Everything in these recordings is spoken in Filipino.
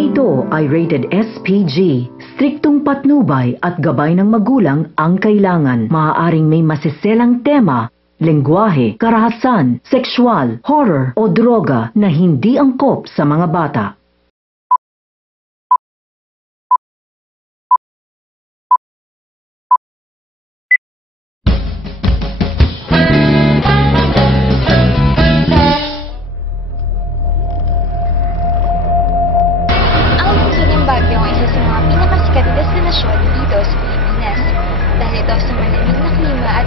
ito ay rated SPG. Striktong patnubay at gabay ng magulang ang kailangan. Maaaring may masiselang tema, lengguwahe, karahasan, sexual, horror o droga na hindi angkop sa mga bata.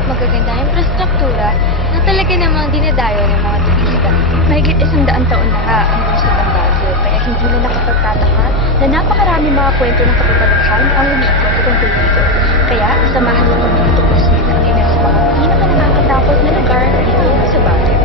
Magagandang infrastruktura na talaga namang dinadayo ng mga turista. Mahigit 100 taon na nga ang lungsod ng Baguio, kaya hindi na nakapagtataka na napakarami mga kwento ng kapatalakhan ang umiikot tungkol dito. Kaya, samahan ng mga tuklasin ang ilan sa mga pinaka-nakakatakot na lugar dito sa Baguio.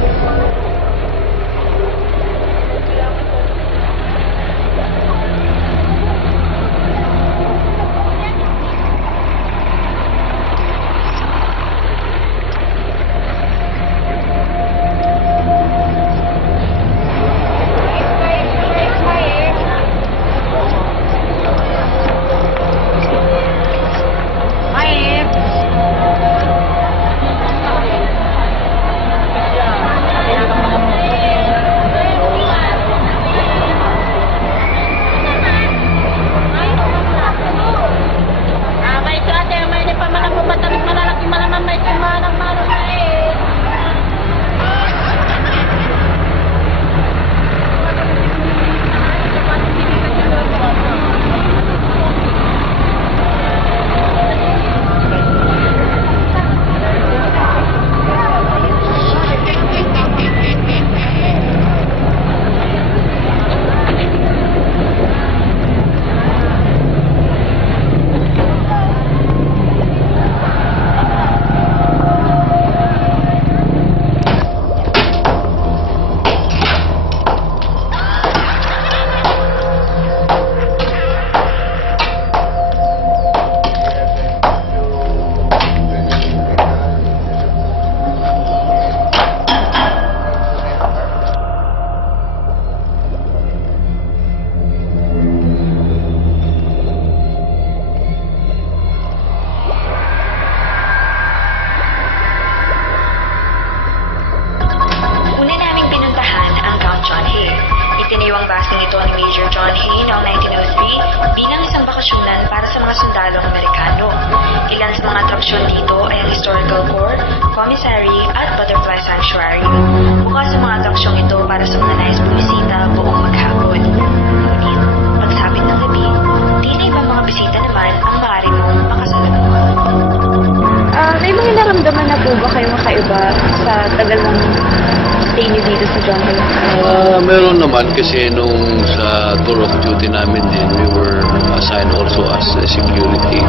Meron naman kasi nung sa tour of duty namin din, we were assigned also as security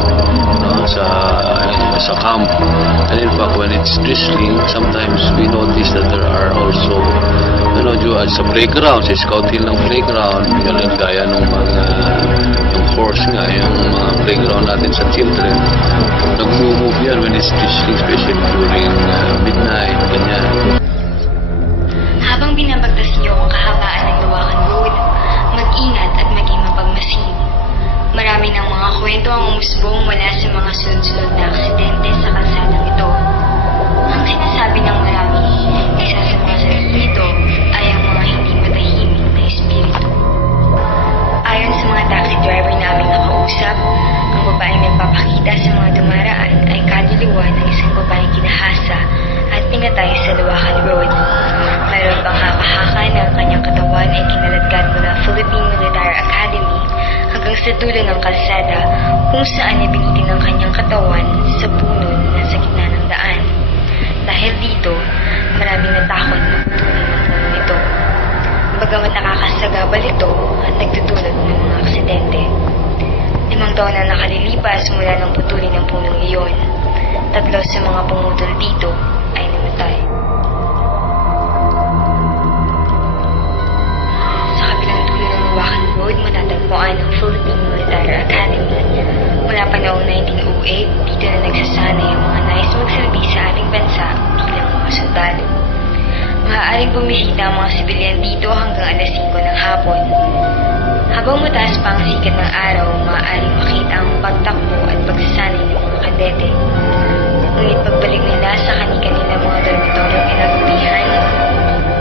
sa camp. And in fact, when it's drizzling, sometimes we notice that there are also, sa playground, sa scouting ng playground, gaya ng mga, yung course nga, yung mga playground natin sa children, nag-move yan when it's drizzling, especially during midnight, ganyan. Habang binabagtas niyo ang kahabaan ng Luwakan Road, mag-ingat at maging mapagmasid. Marami ng mga kwento ang umusbong mula sa mga sunod-sunod na aksidente sa kalsadang ito. Ang sinasabi ng marami, isa sa mga sarili nito ay ang mga hindi matahimik na espiritu. Ayon sa mga taxi driver naming nakausap, ang babaeng nagpapakita sa mga dumaraan ay kaluluwa ng isang babaeng kinahasa at pinatay sa Luwakan Road. Mayroon pang haka-haka na ang kanyang katawan ay kinaladkad mula Philippine Military Academy hanggang sa dulo ng kalsada kung saan ibinitin ang kanyang katawan sa puno na sa gitna ng daan. Dahil dito, maraming natakot na putulin ng puno nito. Bagamat nakakasagabal ito at nagdudulot ng mga aksidente. 5 taon na nakalilipas mula ng putulin ng punong iyon. 3 sa mga pumutol dito ay namatay. Sa kabilang dulo ng Luwakan Road, matatagpuan ang Philippine Military Academy. Mula pa noong 1908, dito na nagsasanay ang mga nais magsilbi sa ating bansa bilang mga sundalo. Maaaring bumisita ang mga sibilyan dito hanggang alas 5 ng hapon. Habang mataas pa ang sikat ng araw, maaaring makita ang pagtakbo at pagsasanay ng mga kadete. Ngunit pagbalik nila sa kani-kanilang mga dormitoryong kinagabihan,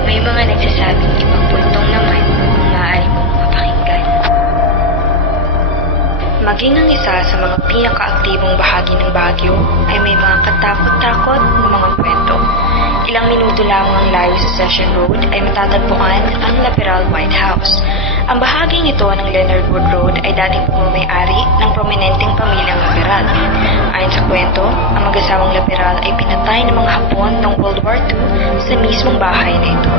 may mga nagsasabing ibang puntong naman ang maaari mong mapakinggan. Maging ang isa sa mga pinakaaktibong bahagi ng Baguio ay may mga katakot-takot na mga kwento. Ilang minuto lamang ang layo sa Session Road ay matatagpuan ang Laperal White House. Ang bahaging ito ng Leonard Wood Road ay dating pumamay-ari ng prominenteng pamilyang Laperal. Ayon sa kwento, ang mag-asawang Laperal ay pinatay ng mga Hapon noong World War II sa mismong bahay na ito.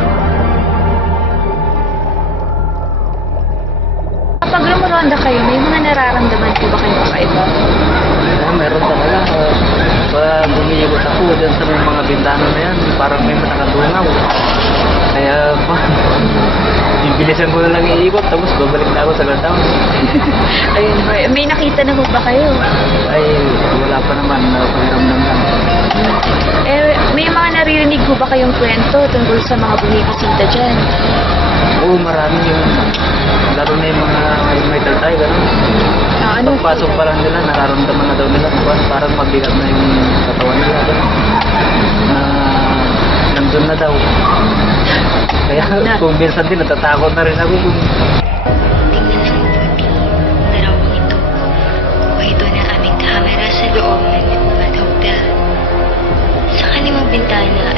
Kapag rumuronda kayo, may mga nararamdaman po ba kayong kakaiba? Meron talaga. Pag umiikot ako dyan sa mga bintana na yan, parang may nakadungaw. Kaya ibilisan ko na lang iikot, tapos babalik na ako sa gantaw. Ayun po. May nakita na po ba kayo? Ay, wala pa naman. Pakiramdam lang. May mga naririnig po ba kayong kwento tungkol sa mga bumibisita dyan? Oo, marami yung lalo na yung mga may taltay, gano'n. Ano? Pagpasok pa lang nila, nararamdaman na daw nila parang mabigat na yung katawan nila. Na nandun na daw. Kaya kung minsan din, natatakot na rin ako. Tingnan ng mabuti ang darawang ito. O ito na aming kamera sa loob ng Newman Hotel. Sa kanilang bintana